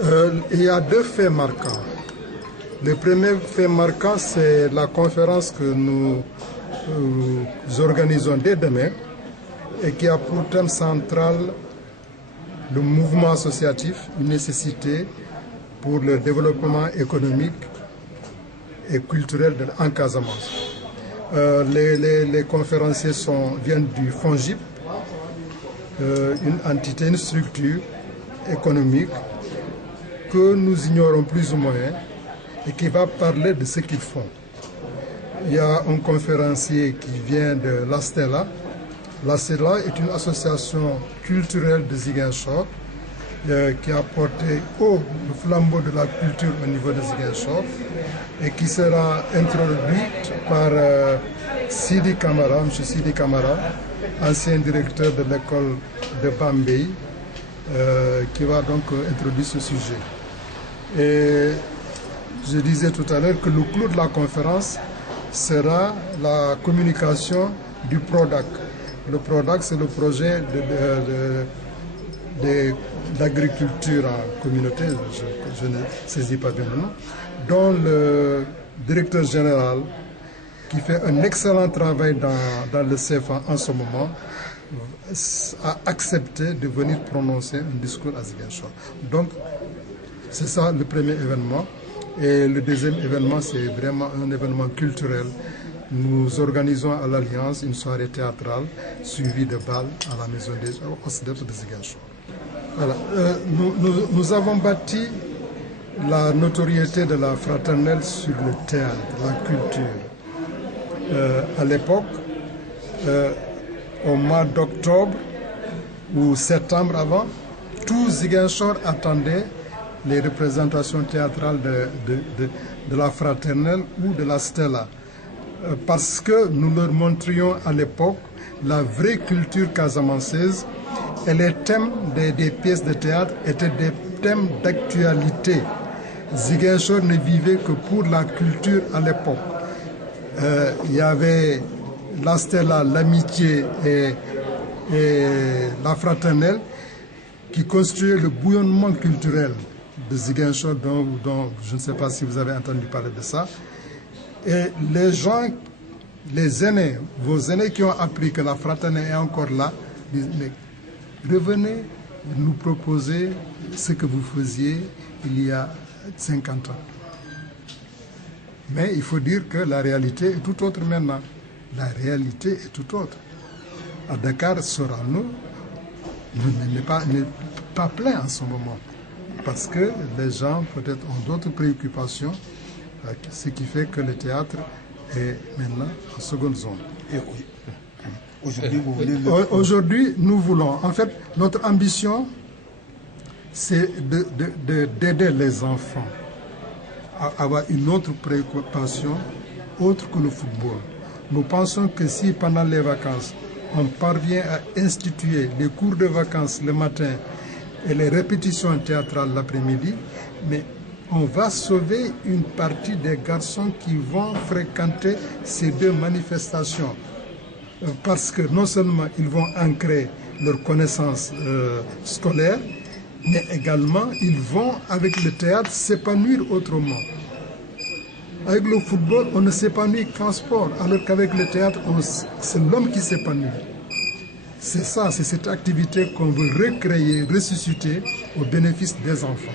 Il y a deux faits marquants. Le premier fait marquant, c'est la conférence que nous organisons dès demain et qui a pour thème central le mouvement associatif, une nécessité pour le développement économique et culturel en Casamance. Les conférenciers viennent du FONGIP, une entité, une structure économique que nous ignorons plus ou moins et qui va parler de ce qu'ils font. Il y a un conférencier qui vient de La Stella. La Stella est une association culturelle de Ziguinchor qui a porté haut le flambeau de la culture au niveau de Ziguinchor et qui sera introduite par Sidi Camara, M. Sidi Camara, ancien directeur de l'école de Bambey, qui va donc introduire ce sujet. Et je disais tout à l'heure que le clou de la conférence sera la communication du PRODAC. Le PRODAC, c'est le projet d'agriculture en communauté, je ne saisis pas bien le nom, dont le directeur général, qui fait un excellent travail dans le CFA en ce moment, a accepté de venir prononcer un discours à Ziguinchor. Donc, c'est ça le premier événement. Et le deuxième événement, c'est vraiment un événement culturel. Nous organisons à l'Alliance une soirée théâtrale suivie de bal à la maison des OSDEP de Ziguinchor. Voilà. Nous avons bâti la notoriété de la fraternelle sur le théâtre, la culture. À l'époque, au mois d'octobre ou septembre avant, tout Ziguinchor attendait les représentations théâtrales de la fraternelle ou de la Stella. Parce que nous leur montrions à l'époque la vraie culture casamançaise et les thèmes des pièces de théâtre étaient des thèmes d'actualité. Ziguinchor ne vivait que pour la culture à l'époque. Il y avait la Stella, l'amitié et la fraternelle qui constituaient le bouillonnement culturel de Ziguinchor, dont je ne sais pas si vous avez entendu parler de ça. Et les gens, les aînés, vos aînés qui ont appris que la fraternelle est encore là, disent, mais revenez nous proposer ce que vous faisiez il y a 50 ans. Mais il faut dire que la réalité est tout autre maintenant. La réalité est tout autre. À Dakar, Sorano n'est pas plein en ce moment. Parce que les gens peut-être ont d'autres préoccupations, ce qui fait que le théâtre est maintenant en seconde zone. Aujourd'hui, nous voulons, en fait, notre ambition, c'est d'aider les enfants à avoir une autre préoccupation autre que le football. Nous pensons que si pendant les vacances, on parvient à instituer les cours de vacances le matin et les répétitions théâtrales l'après-midi, mais on va sauver une partie des garçons qui vont fréquenter ces deux manifestations. Parce que non seulement ils vont ancrer leurs connaissances scolaires, mais également ils vont, avec le théâtre, s'épanouir autrement. Avec le football, on ne s'épanouit qu'en sport, alors qu'avec le théâtre, c'est l'homme qui s'épanouit. C'est ça, c'est cette activité qu'on veut recréer, ressusciter au bénéfice des enfants.